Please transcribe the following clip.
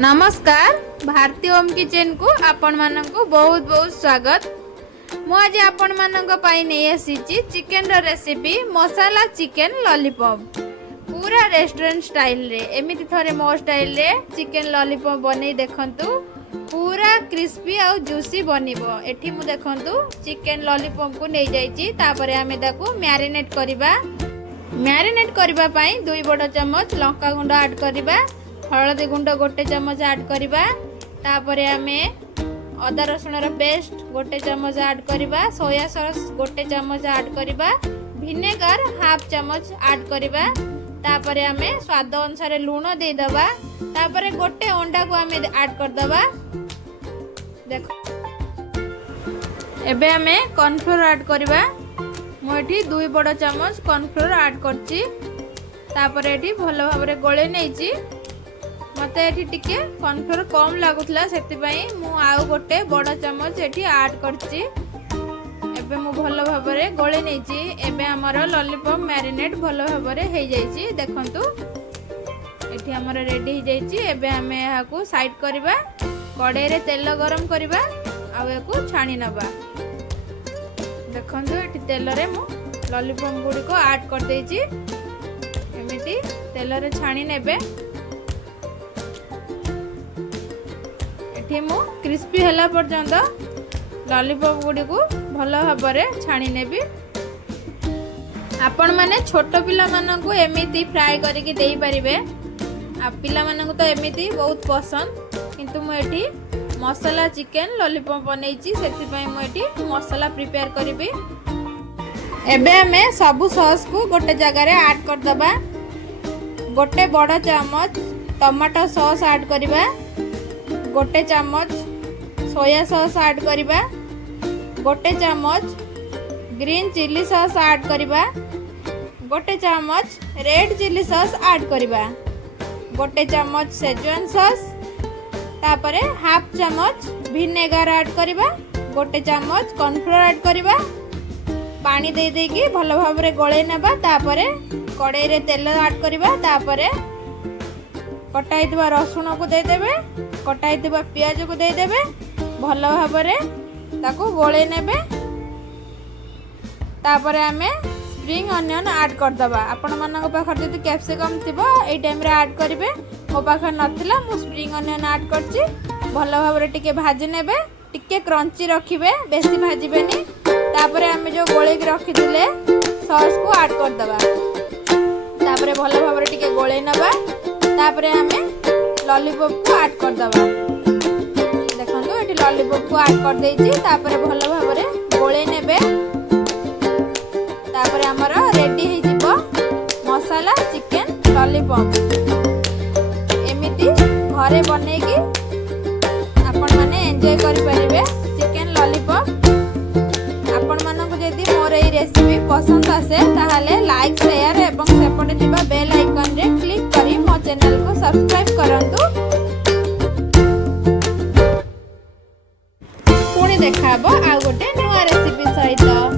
नमस्कार Bharti home kitchen को आपण मानक बहुत बहुत स्वागत। मु आज आपण मानक पाई नहीं आसीची चिकन रो रेसिपी मसाला चिकन लॉलीपॉप पूरा रेस्टोरेंट स्टाइल रे। एमिति थरे मो स्टाइल रे चिकन लॉलीपॉप बनै देखंतु पूरा क्रिस्पी और जूसी बनिबो। एठी मु देखंतु चिकन लॉलीपॉप को नै जाईची तापरे आमे ताकू मैरिनेट करबा। मैरिनेट करबा पई 2 बड़ चम्मच लंका गुंड ऐड करबा, हलदी गुंड गोटे चम्मच ऐड करबा, तापरे आमे अदा रसुण पेस्ट गोटे चम्मच ऐड करबा, सोया सॉस गोटे चम्मच ऐड करबा, विनेगर हाफ चम्मच ऐड करबा, तापरे आमे स्वाद अनुसार लूण दे दबा, तापरे गोटे अंडा को आमे ऐड कर दबा। देखो एबे आमे कॉर्नफ्लोर ऐड करबा। मु एठी 2 बड़ चम्मच कॉर्नफ्लोर ऐड करची, तापरे एठी भलो भाबरे गोळे नेची। मते एठी टिके कॉर्नफ्लोर कम लागुतला सेति पई मु आउ गोटे बड़ चम्मच एठी ऐड करची। एबे मु भलो भाबरे गोळे नेची। एबे हमर लॉलीपॉप मैरिनेट भलो भाबरे हे जाईची। देखंतु एठी हमर रेडी हे जाईची। एबे हमें एहा को साइड करबा, कड़ाई रे तेल गरम करबा आ एको छाणी नबा। देखंतु एठी तेल रे मु लॉलीपॉप गुडी को ऐड कर देची। एमिति तेल रे छाणी नेबे। एठी मु क्रिस्पी हला पर्यंत लॉलीपॉप गुडी को भलो भाबरे छाणी नेबी। आपण माने छोट पिला मानन को एमिति फ्राई करके देई परिबे। आ पिला मानन को तो एमिति बहुत पसंद, किंतु मु एठी मसाला चिकन लॉलीपॉप बनैची सेति पई मु एठी मसाला प्रिपेयर करबी। एबे हमें सब सॉस को गोटे जगह रे ऐड कर दबा। गोटे बड़ चम्मच टमाटो सॉस ऐड करबा, गोटे चम्मच सोया सॉस ऐड करबा, गोटे चम्मच ग्रीन चिली सॉस ऐड करबा, गोटे चम्मच रेड चिली सॉस ऐड करबा, गोटे चम्मच सेजवान सॉस, तापरे हाफ चम्मच विनेगर ऐड करबा, गोटे चम्मच कॉर्नफ्लोर ऐड करबा। पानी दे देकी भलो भाबरे गळे नेबा। तापरे कड़ाई रे तेल ऐड करबा, तापरे कटाइतबा रसुण को दे देबे, कटाइतबा प्याज को दे देबे। भलो भाबरे ताको गोळे नेबे। तापरे आमे स्प्रिंग अनियन ऐड कर दबा। आपण मानक पाखर जदि कैप्सिकम थिबो एई टाइम रे ऐड करिवे। मो पाखर नथिला मु स्प्रिंग अनियन ऐड करची। भलो भाबरे टिके भाजी नेबे, टिके क्रंची रखिबे, बेसी भाजीबेनी। तापरे आमे जो गोळे के रखिथिले सॉस को ऐड कर दबा। तापरे भलो भाबरे टिके गोळे नबा। तापरे आमे लॉलीपॉप को ऐड कर दबा। देखंतु एठी लॉलीपॉप को ऐड कर देइची। तापरे भलो भाबरे गोळे नेबे। तापरे हमर रेडी हे जिवो मसाला चिकन लॉलीपॉप। एमिति घरे बनेकी आपण माने एन्जॉय करि परिबे चिकन लॉलीपॉप। आपण मानक जदि मोर ए रेसिपी पसंद आसे ताहाले लाइक शेयर एवं सेपटे थिबा बेल आइकन रे क्लिक करी मो चैनल को सब्सक्राइब करंतु। पुणी देखाबो आ गोटे नुआ रेसिपी सहित।